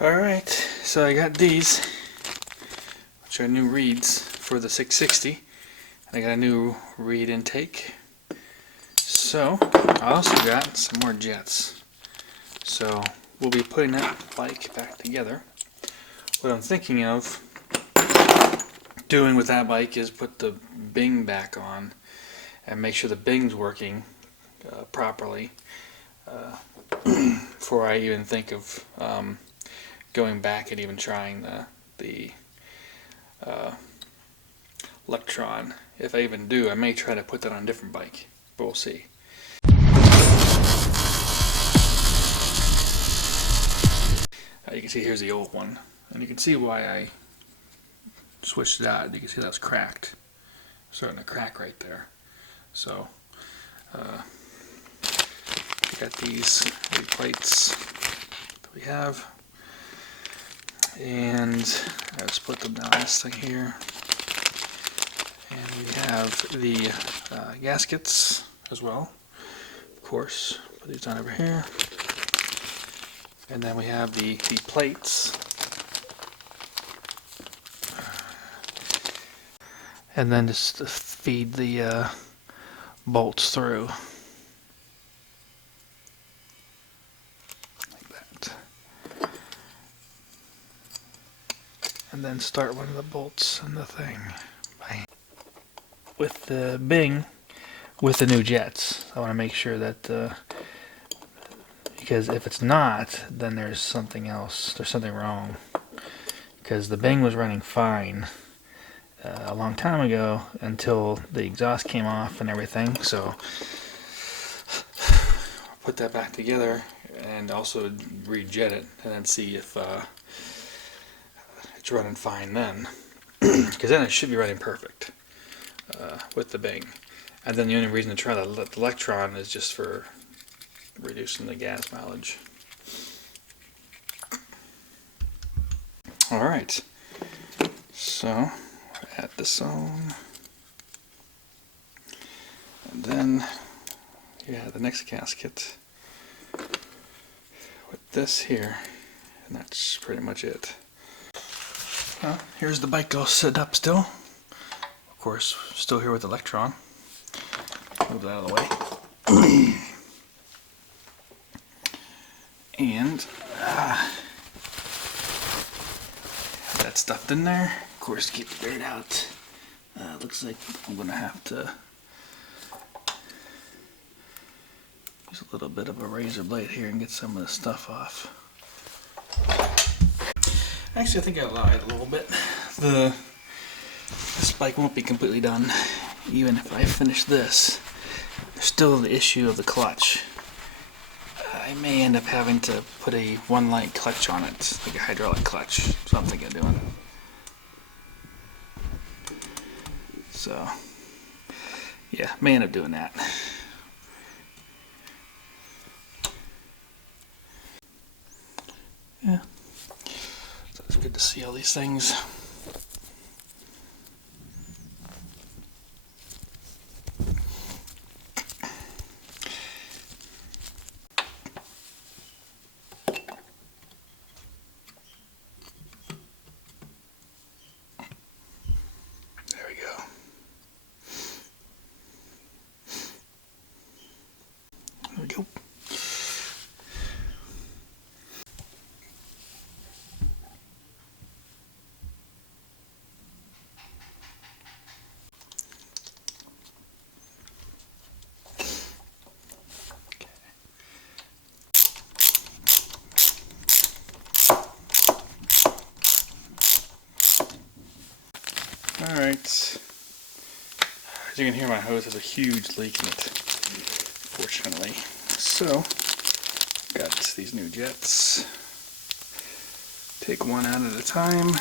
Alright, so I got these, which are new reeds for the 660. I got a new reed intake. So, I also got some more jets. So, we'll be putting that bike back together. What I'm thinking of doing with that bike is put the Bing back on and make sure the Bing's working properly before I even think of going back and even trying the Electron. If I even do, I may try to put that on a different bike, but we'll see. You can see here's the old one, and you can see why I switched it out. You can see that's cracked, starting to crack right there. So got these plates that we have, and I just put them down this thing here. And we have the gaskets as well, of course. Put these down over here. And then we have the plates. And then just to feed the bolts through. Like that. And then start one of the bolts in the thing. With the Bing, with the new jets, I want to make sure that because if it's not, then there's something else, there's something wrong, because the Bing was running fine a long time ago until the exhaust came off and everything. So I'll put that back together and also rejet it and then see if it's running fine then, because then it should be running perfect with the Bing. And then the only reason to try the Electron is just for reducing the gas mileage. Alright, so add this on, and then the next gasket with this here, and that's pretty much it. Well, here's the bike all set up still. Of course, still here with the Electron. Move that out of the way. And have that stuffed in there. Of course, keep the dirt out. Looks like I'm going to have to use a little bit of a razor blade here and get some of the stuff off. Actually, I think I lied a little bit. This bike won't be completely done. Even if I finish this, there's still the issue of the clutch. I may end up having to put a one-light clutch on it, like a hydraulic clutch. That's what I'm thinking of doing. So, yeah, may end up doing that. Yeah, so it's good to see all these things. There we go. Alright. As you can hear, my hose has a huge leak in it, fortunately. So, got these new jets. Take one out at a time.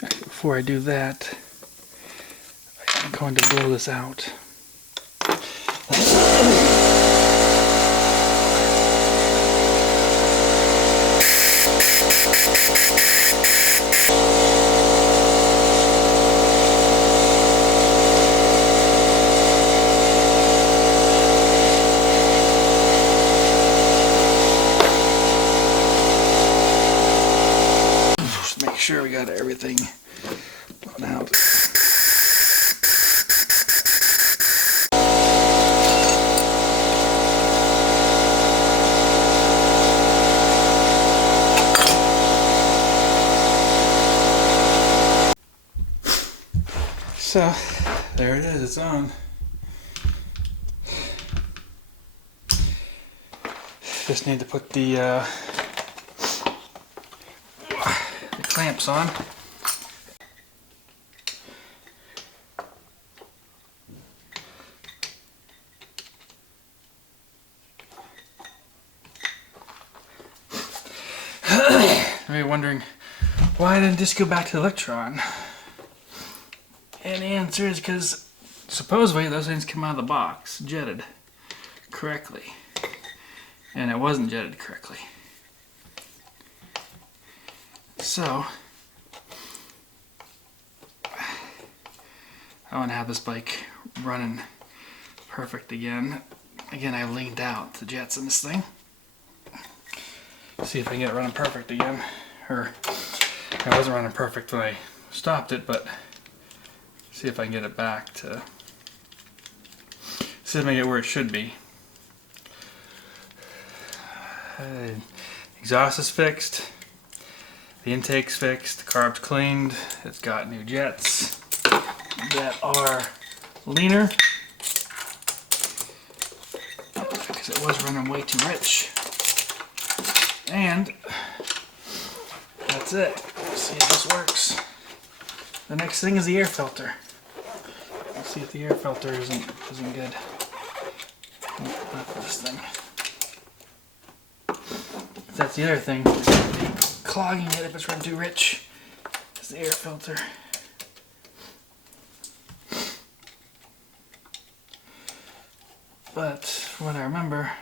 Before I do that, I'm going to blow this out. sure we got everything put out. So, there it is, it's on. Just need to put the clamps on. Maybe wondering, why didn't this go back to the Electron? And the answer is because supposedly those things come out of the box jetted correctly. And it wasn't jetted correctly. So, I want to have this bike running perfect again. Again, I leaned out the jets in this thing. See if I can get it running perfect again. Or, I wasn't running perfect when I stopped it, but see if I can get it back to, see if I can get where it should be. Exhaust is fixed, the intake's fixed, the carb's cleaned, it's got new jets that are leaner because it was running way too rich. And that's it. Let's see if this works. The next thing is the air filter. Let's see if the air filter isn't good. Not for this thing. That's the other thing. Clogging it if it's running too rich is the air filter. But from what I remember,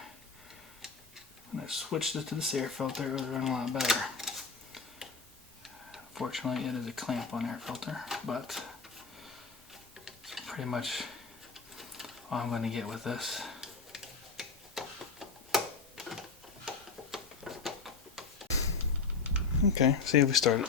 when I switched it to this air filter, it was running a lot better. Fortunately, it is a clamp-on air filter, but it's pretty much all I'm going to get with this. Okay, see if we start it.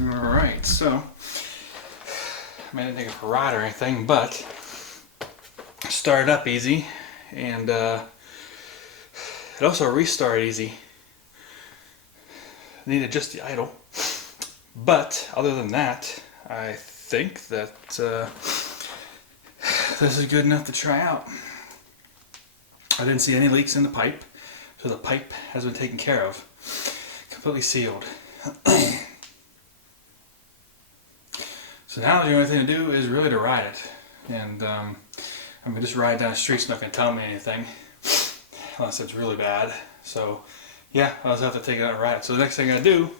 Alright, so I didn't take it for a ride or anything, but started up easy, and it also restarted easy. Needed just the idle, but other than that, I think that this is good enough to try out. I didn't see any leaks in the pipe, so the pipe has been taken care of, completely sealed. So now the only thing to do is really to ride it, and I'm gonna just ride down the street. It's not gonna tell me anything unless it's really bad. So yeah, I'll just have to take it out and ride it. So the next thing I do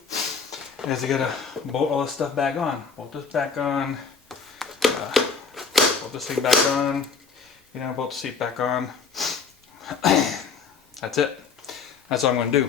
is I gotta bolt all this stuff back on. Bolt this back on, bolt this thing back on, bolt the seat back on. That's it. That's all I'm gonna do.